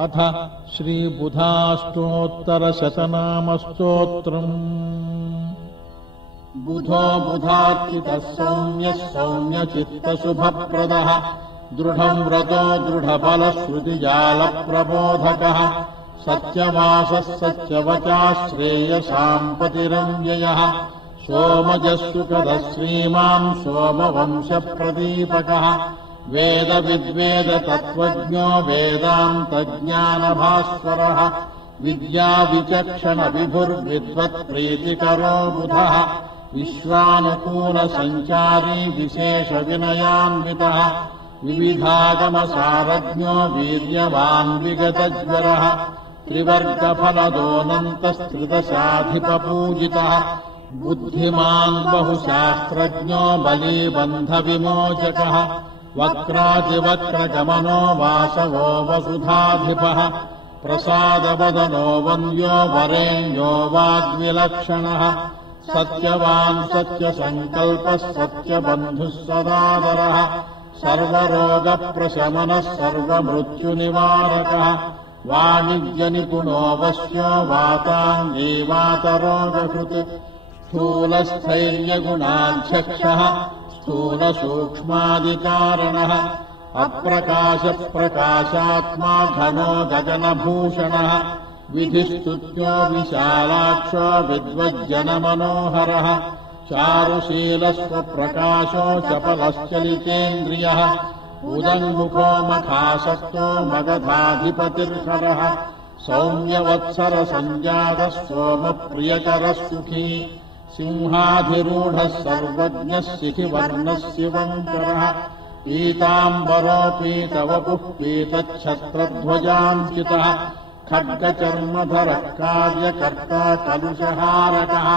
अथ श्रीबुधाष्टोत्तरशतनामस्तोत्रम्। बुधो बुधार्चितः सौम्यः सौम्यचित्तशुभप्रदः दृढम् व्रतो दृढफलश्रुतिजालप्रबोधकः सत्यवासः सत्यवचाः श्रेयसाम् पतिरव्ययः सोमजः श्रीमान् सोमवंशप्रदीपकः वेदविद्वेदतत्त्वज्ञो वेदान्तज्ञानभास्वरः विद्याविचक्षणविभुर्विद्वत्प्रीतिकरो बुधः विश्वानुकूलसञ्चारी विशेषविनयान्वितः विविधागमसारज्ञो वीर्यवान् विगतज्वरः त्रिवर्गफलदोऽनन्तस्त्रिदशाधिपपूजितः बुद्धिमान् बहुशास्त्रज्ञो बलीबन्धविमोचकः वक्रादिवक्रगमनो वासवो वसुधाधिपः प्रसादवदनो वन्द्यो वरेण्यो वाग्विलक्षणः सत्यवान् सत्यसङ्कल्पः सत्यबन्धुः सदादरः सर्वरोगप्रशमनः सर्वमृत्युनिवारकः वाणिज्यनिपुणो वश्यो वाताङ्गी वातरोगकृत् स्थूलस्थैर्यगुणाध्यक्षः स्थूलसूक्ष्मादिकारणः अप्रकाशप्रकाशात्मा घनो गगनभूषणः विधिस्तुत्यो विशालाक्षो विद्वज्जनमनोहरः चारुशीलस्वप्रकाशो चपलश्चलितेन्द्रियः उदङ्मुखो मखासक्तो मगधाधिपतिर्हरः सौम्यवत्सरसञ्जातः सोमप्रियकरः सुखी सिंहाधिरूढः सर्वज्ञः शिखिवर्णः शिवङ्करः पीताम्बरो पीतवपुः पीतच्छत्रध्वजाञ्चितः खड्गचर्मधरः कार्यकर्ता कलुषहारकः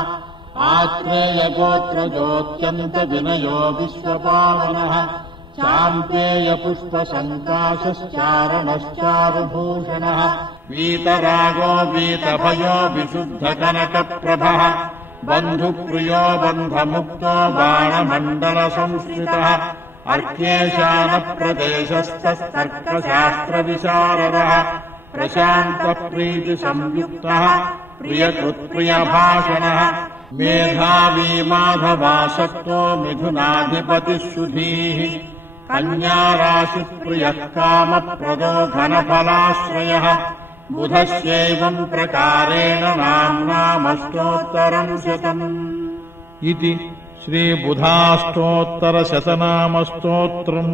आत्रेयगोत्रजोऽत्यन्तविनयो विश्वपावनः चाम्पेयपुष्पसङ्काशश्चारणश्चारुभूषणः वीतरागो वीतभयो विशुद्धकनकप्रभः बन्धुप्रियो बन्धमुक्तो बाणमण्डलसंश्रितः अर्क्येशानप्रदेशस्थस्तर्कशास्त्रविशारदः प्रशान्तप्रीतिसंयुक्तः प्रियकृत्प्रियभाषणः मेधावी माधवासक्तो मिथुनाधिपतिः सुधीः कन्याराशिप्रियः कामप्रदो घनफलाश्रयः बुधस्यैवम् प्रकारेण नाम्नामष्टोत्तरम् शतम्। इति श्रीबुधाष्टोत्तरशतनामस्तोत्रम्।